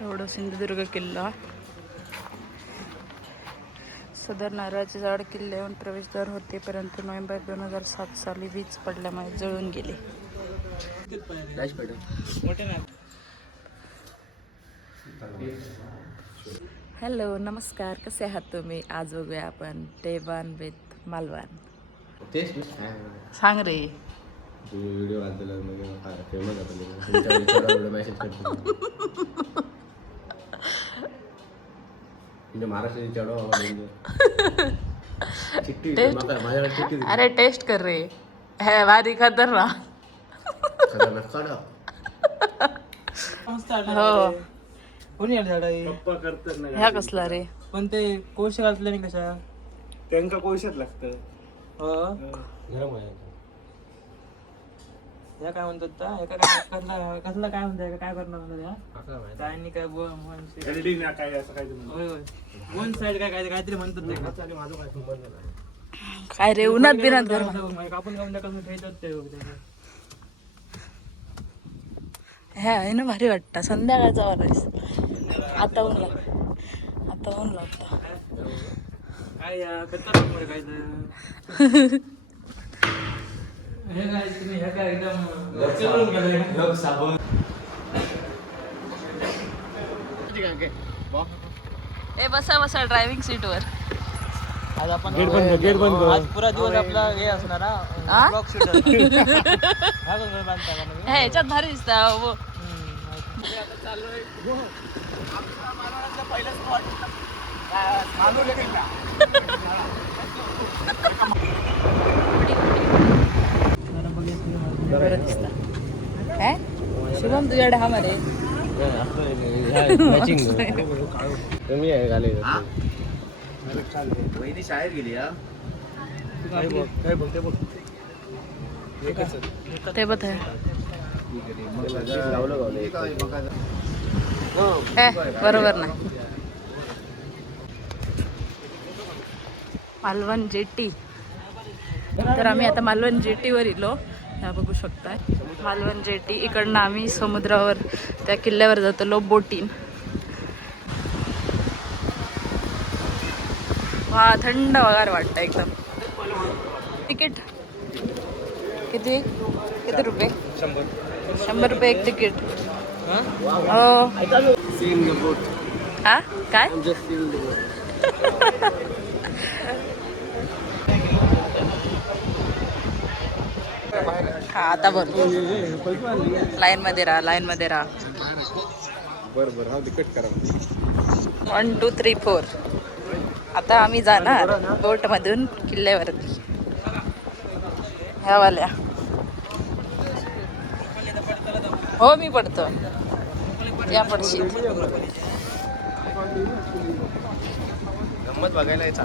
एवढं सिंधुदुर्ग किल्ला. सदर नारळाचे झाड किल्ल्यावर प्रवेशद्वार होते परंतु नोव्हेंबर दोन हजार सात साली वीज पडल्यामुळे जळून गेले. हॅलो नमस्कार. कसे आहात तुम्ही? आज बघूया आपण टेबान विथ मालवान सांग रे. व्हिडिओ फेमस माका- माझ्याकडे चिठ्ठी दिली. अरे टेस्ट कर रे है भारी खतरनाक खतरनाक काढा. हो कोणी आलं झाड पप्पा करतात ना ह्या कसला रे पण ते कोश घातले नाही कशा त्यांका कोळशात लागतं हो गरम आहे. ह्या काय म्हणतात त्या? ह्या काय कसला कसला काय म्हणतात काय करणार म्हणतात. काय नाही काय. एडिटिंग ना काय असं काय होय होय वन साइड काय काय काहीतरी म्हणतात ते. माझं काय संबंध नाही. काय रे उन्हात बिनात घर काय म्हणतात कसं ठेवतात ते. हे आहे ना भारी वाटतं संध्याकाळचा वारायस आता ऊन लाग आता ऊन लागतं काय या काय तर. हे काय तुम्ही हे काय एकदम चिरून गेलं. ए बसा बसा ड्रायव्हिंग सीटवर आज आपण गेट बंद कर, गेट बंद. कर. आज पुरा दिवस आपला हे असणार हा? हा बांधता का नवीन? हे ह्याच्यात भारी दिसता हम्म, दिसता काय? शुभम तुझ्याकडे हा मध्ये Matching. कमी आहे घाले वहिनी शाळेत गेली हा? काय बघ ते. बघ बरोबर नाही मालवण जेटी. तर आम्ही आता मालवण जेटीवर इलो. ह्या बघू शकताय. मालवण जेटी इकडनं आम्ही समुद्रावर त्या किल्ल्यावर जातो लो बोटीन वा थंड वगार वाटतं एकदम. तिकीट? किती? किती रुपये? शंभर रुपये एक तिकीट. हो हा काय? हा आता बोल. लाईन मध्ये राहा लाईन मध्ये राहा. बरं बरं हा तिकट करा वन टू थ्री फोर आता आम्ही जाणार बोट मधून किल्ल्यावरती. ह्या वाल्या. हो मी पडतो. या पडशी गंमत बघायला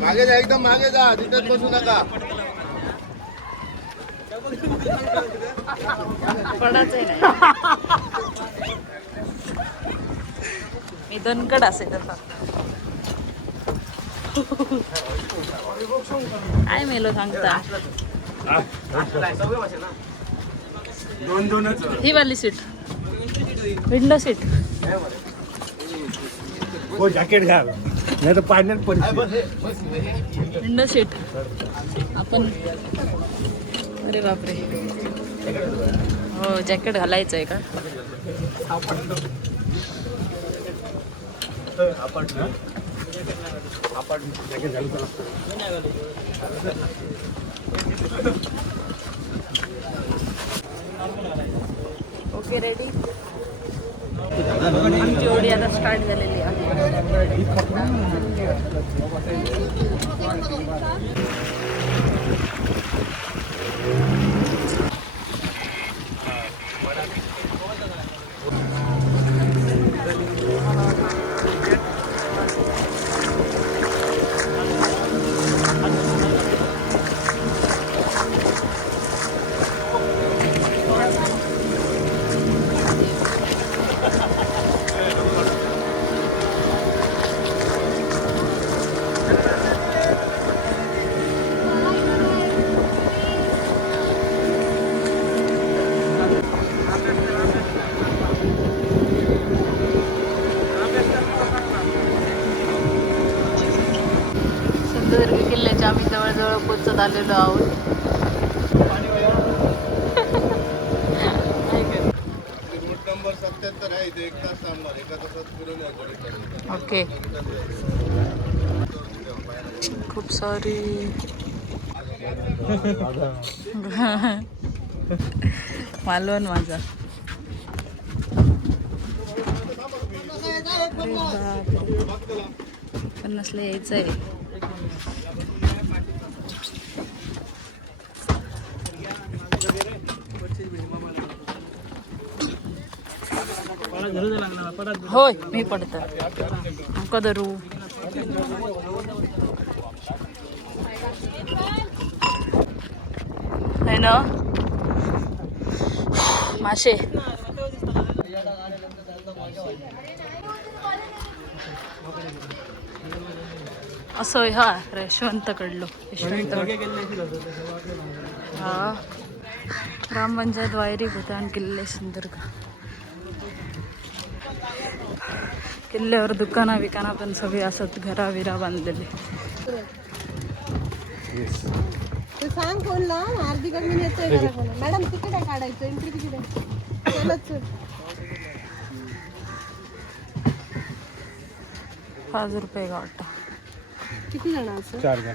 मागे जा एकदम मागे जा. तिथेच बसू नका. मी दणकड असेल तसा काय मेलो सांगता? दोन दोनच ही वाली सीट. Window seat. हो जॅकेट घाल नाही तर पाण्यात पडशील. Window seat. आपण बापरे बापरे. हो जॅकेट घालायचं आहे का? ओके रेडी आमची ओढी आता स्टार्ट झालेली आहे. गड किल्ल्याच्या आम्ही जवळजवळ पोचत आलेलो आहोत. ओके. खूप सॉरी मालवण माझा. पण नसलं यायचं आहे मला धरू दे लागला परत होय मी पडत. कदरू. है ना? मासे असं होय, हा यशवंत कडलो यशवंत. हा. ग्रामपंचायत वायरी भूतान किल्ले सिंधुदुर्ग किल्ल्यावर दुकाना बिकाना पण सगळी असत घरा विरा बांधलेले ते सांग कोणला हार्दिक मी येतोय मॅडम तिकीट आहे काढायचं एंट्री तिकीट आहे. पाच रुपये का वाटतं किती जण असं चार जण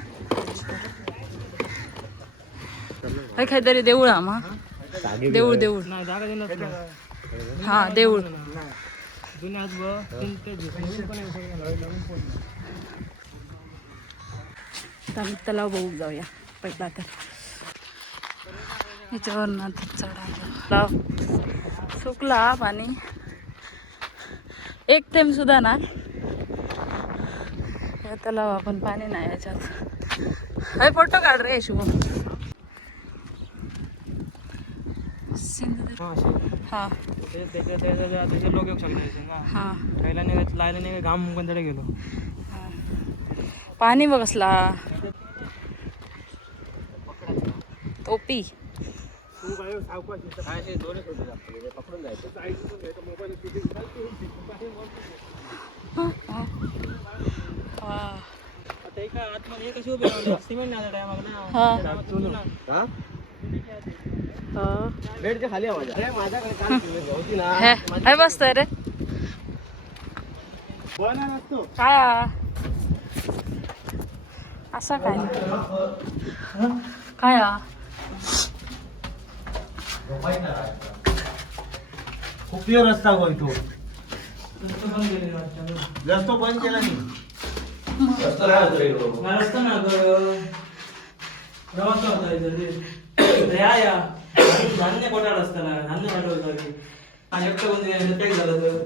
हे काहीतरी देऊळ हा मग देऊळ देऊळ नाही जागा देणार हा देऊळ आम्ही तलाव बघू जाऊया. पहिला तर. याच्यावर ना चढायला. तलाव सुकला पाणी. एक थेंब सुद्धा ना. या तलाव आपण पाणी नाही याच्यात. फोटो काढ रे शुभम. सिंधुदुर्ग हा असे. हा. ते त्याच्या त्याच्या त्याचे लोक येऊ शकतात ना हा. खायला नाही लायला नाही घाम कोणतरी गेलो. पाणी बघ कसला टोपी हा आता एका आतमध्ये हे कशी उभे सिमेंट नाही टायमाला ना हा हा हा बेडच्या खाली आहे माझ्या अरे काल हे हे बसतंय रे. काय? असा काय? काय? खूप प्युअर रस्ता होय तो. रस्ता बंद केलेला वाटतं. रस्तो बंद केला नाही ना रस्ता ना गं. प्रवास होता या. धान्य कोटा रस्त्याला धान्य आणि एकटं कोण ते पॅक झालं तर?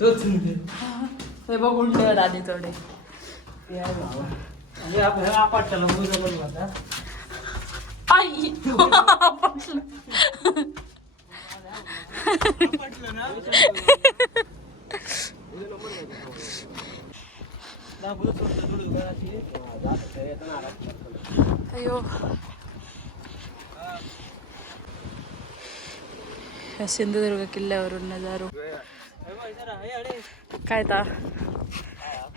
तोच हे बघ उलट आधी थोडे आणि आप- ह्या आपटच्याला मुलं पण होता. आई. पटलं. दहा फुलं सोडलं थोडं दुकानाची. अयो. या सिंधुदुर्ग किल्ल्यावरून नजारो. काय ता?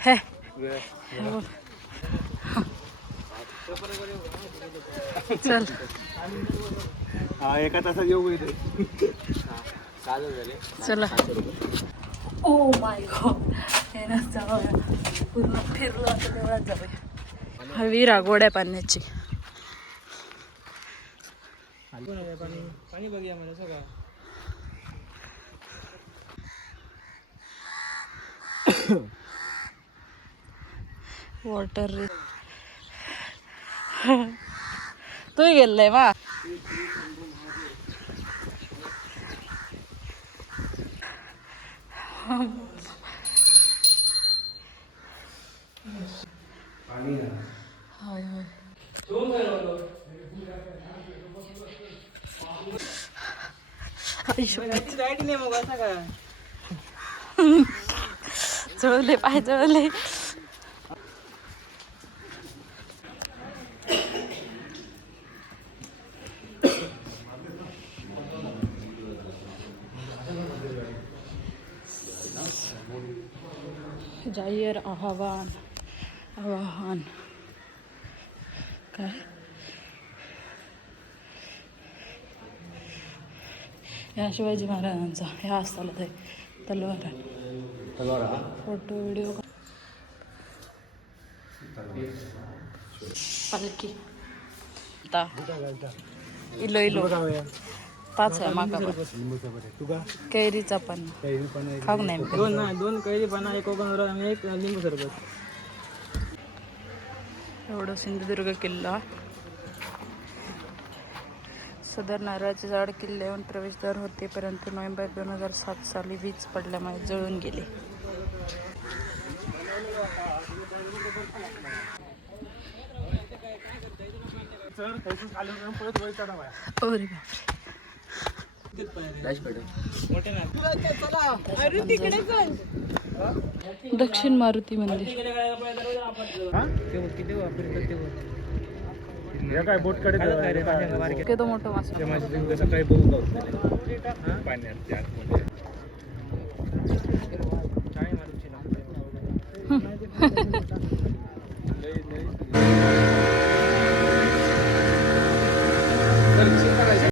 हे. हे. चल. हा एका तासात येऊ इथे. चला. Oh my God. हे ना जाऊया पूर्ण फिरलो आता तेवढ्यात जाऊया. हा विरा गोड्या पाण्याची. पाणी बघूया मला सगळं. वॉटर तू गेलंय वा होय होय आई. लाइट नाही मग असं काय जळले पाय जळले जाहीर आव्हान आवाहन काय ह्या शिवाजी महाराजांचा ह्या असताला ते तलवार फोटो व्हिडिओ पालखी आता इलो इलो पाच आहे माका. कैरीचा पण खाऊ नाही. दोन दोन कैरी पाना एक कोकण आणि एक लिंबू सरबत एवढं सिंधुदुर्ग किल्ला सदर नारळाचे झाड किल्ल्यावर प्रवेशद्वार होते परंतु नोव्हेंबर दोन हजार सात साली वीज पडल्यामुळे जळून गेले. दक्षिण मारुती मंदिर. हे काय बोट. कडे केवढं मोठं मासा. सकाळी बघू पाण्यात